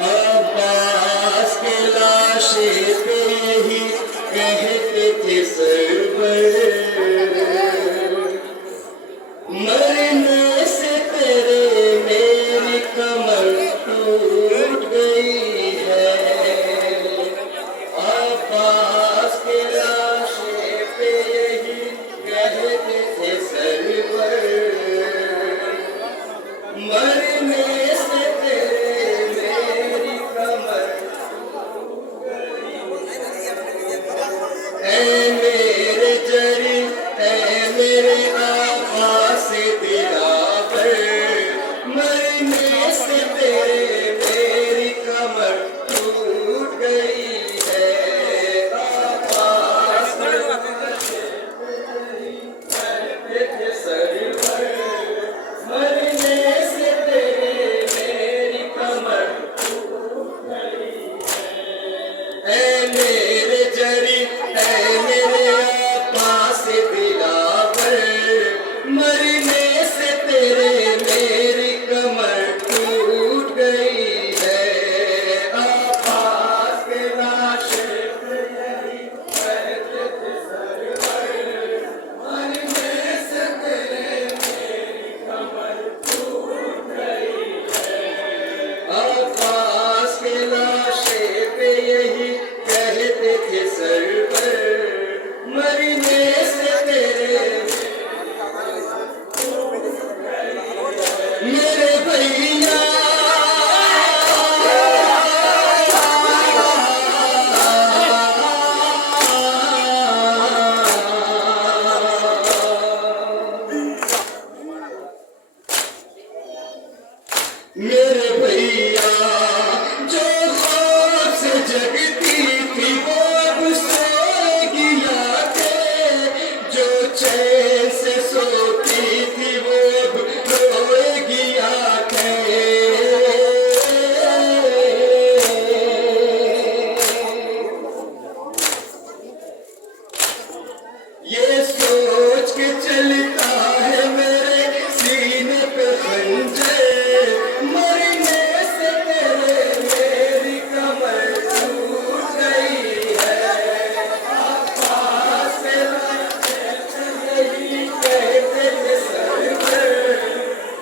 अब्बास के लाशे पे ही कहते थे सरवर, मरने से तेरे मेरी कमर टूट गई है। अब्बास के लाशे पे ही कहते थे सरवर, मरने से तेरे मेरी कमर ऐ मेरे जरी ऐ मेरे आवाज़ दिलावर, मरने से तेरे मेरी कमर टूट गई है। आवाज़ सरवर, मरने से तेरे मेरी कमर टूट गई है। ऐ मेरे जरी ऐ मेरे आवाज़ दिलावर, मरने से तेरे मेरी कमर टूट गई है। आवाज़ के लाशे पे यही कहते थे सरवर, मरने से तेरे मेरी कमर टूट गई है। अब्बास के लाशे पे यही कहते थे सरवर, मरने से तेरे मेरे भैया मेरे भैया जो खौफ से जगती थी वो अब सोएगी आके, जो चैन से सोती थी वो अब रोएगी आके। ये सोच के चलता है मेरे सीने पे खंजर, मरने से तेरे मेरी कमर टूट गई है। आवाज़ से लाशे पे यही कहते थे सरवर,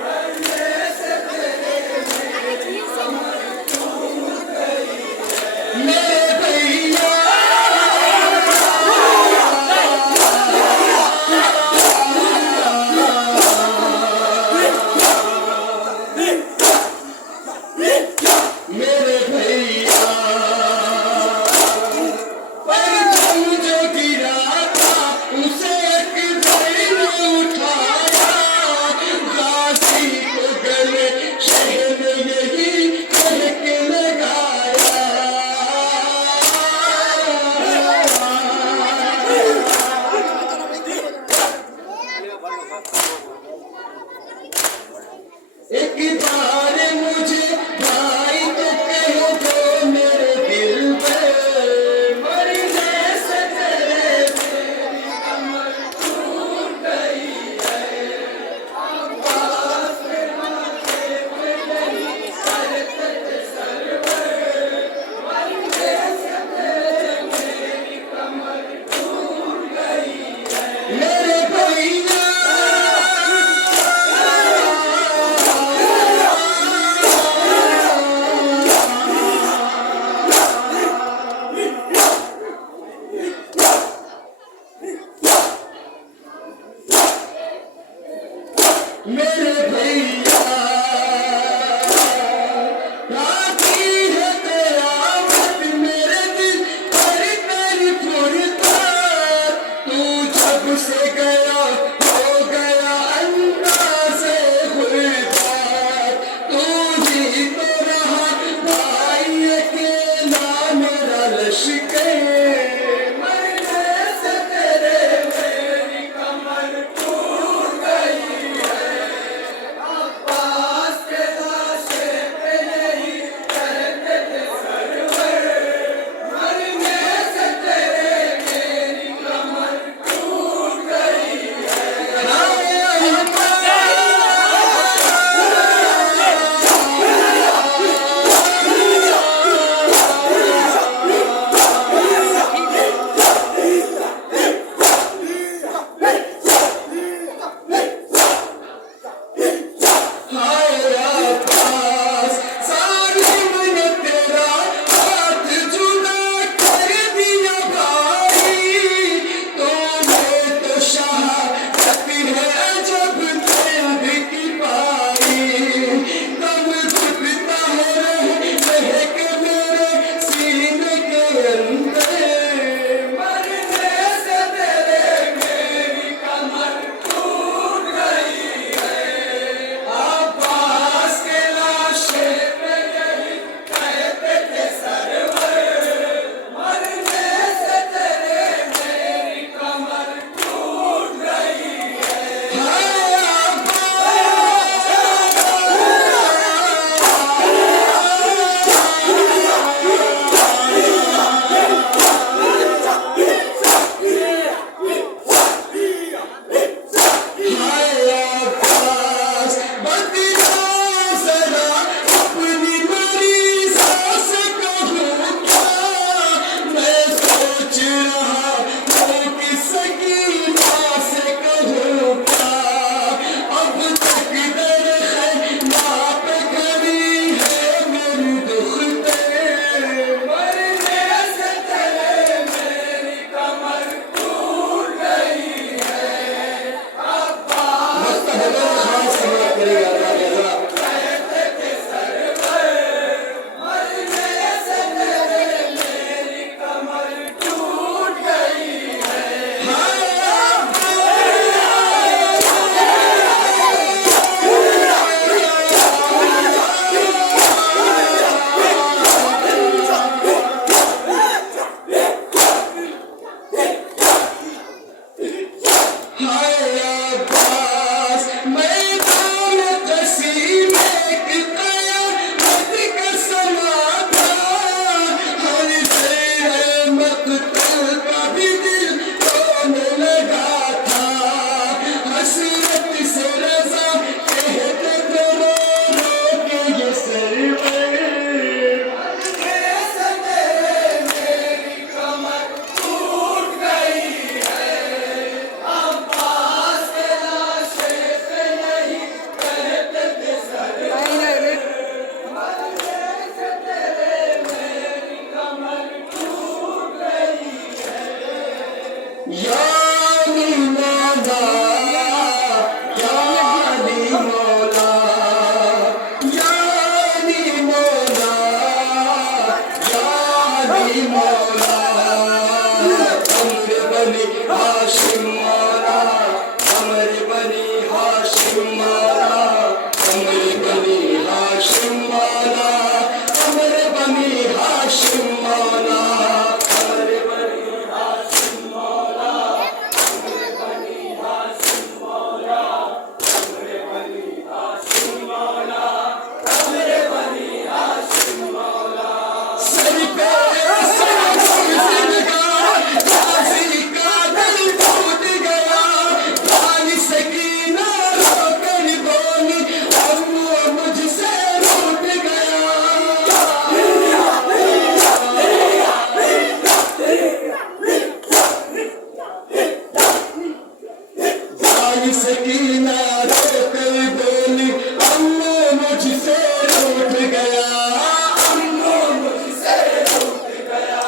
मरने से तेरे मेरी कमर टूट गई है। मेरे भैया मेरे भैया परचम जो गिरा था उसे एक दर्द उठाया, गाजी को गले शहर यही कह के लगाया। एक बार मुझे भाई तो कह दो मेरे दिल पर, मरने से तेरे मेरी कमर टूट गई है। आवाज़ के लाशे पे यही कहते थे सरवर, मरने से तेरे मेरी कमर टूट गई है। मेरे भैया हाय अब्बास जालिम ने तेरा हाथ जुदा कर दिया भाई, तूने तो शहादत है जब तलब की पाई, तब घुटता है महक मेरे सीने के अंदर, मरने से तेरे मेरी कमर टूट गई है। अब्बास के लाशे पे यही कहते थे सरवर, मरने से तेरे मेरी कमर टूट गई है। हाय अब्बास बदला जरा अपनी मरी सांस कहूँ क्या, मैं सोच रहा हूँ कि सगी माँ से कहूँ क्या, अब तक दर है माँ पे खड़ी है मेरी दुख्ते, मरने से तेरे मेरी कमर टूट गई है। अब्बास खास बात करेगा कहते थे सरवर, मरने से तेरे मेरी कमर टूट गई है। हाय अब्बास मैदान कसी में एक क़यामत का समा था, हर ज़ेर मक़तल का भी दिल रोने लगा था, हसरत से रज़ा कहते थे रो रो के ये सरवर, मरने से तेरे मेरी कमर टूट गई है। अब्बास के लाशे पे नहीं कहते थे सरवर, मरने से तेरे मेरी कमर टूट गई है। यानी मौला यानी मौला यानी मौला यानी मौला, अमर बनी हाशिम मौला, अमर बनी हाशिम मौला, अमर बनी हाशिम मौला, अमर बनी हाशिम मौला, अमर बनी हाशिम मौला, अमर बनी हाशिम मौला, अमर बनी हाशिम मौला, अमर बनी हाशिम मौला। सर पे गाजी का दिल टूट गया, वाली सकीना रोकर बोली अम्मू मुझसे रूठ गया, वाली सकीना रोकर बोली अम्मू मुझसे रूठ गया, अम्मू मुझसे रूठ गया,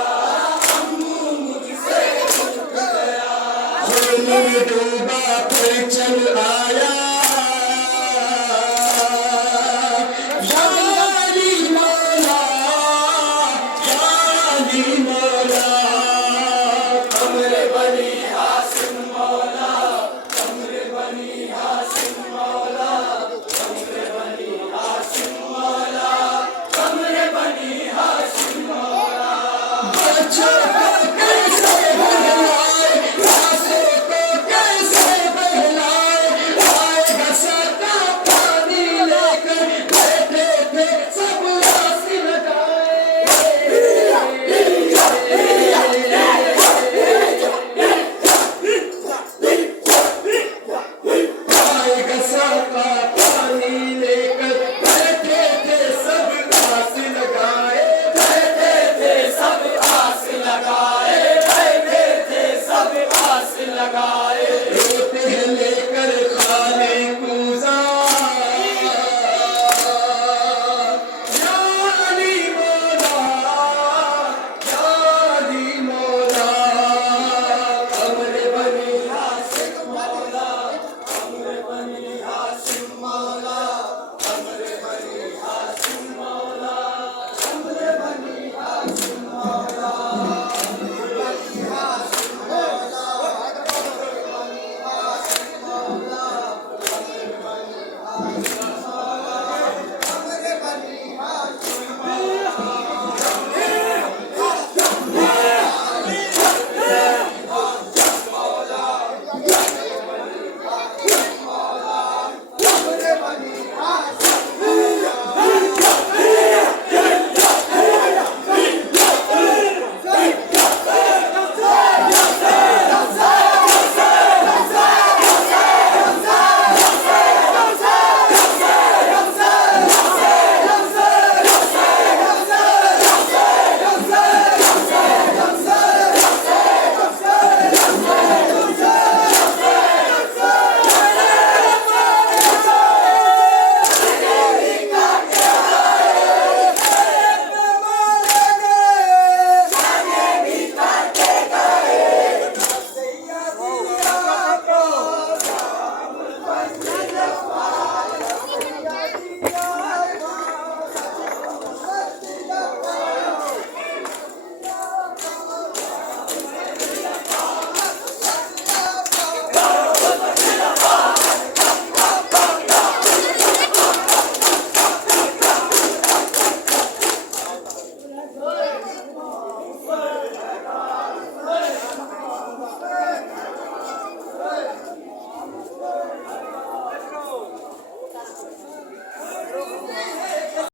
अम्मू मुझसे रूठ गया। खून डूबा फिर चल आया, यानी मौला यानी मौला, अमर बनी हाशिम मौला, अमर बनी हाशिम मौला, अमर बनी हाशिम मौला, अमर बनी हाशिम मौला। बच्चों को कैसे बहलाए, रासों को कैसे बहलाए, आएगा सदा पानी लेकर बैठे थे सब आस लगाए, आएगा सदा पानी लेकर बैठे थे सब आस लगाए, बैठे थे सब आस लगाए। Thank you.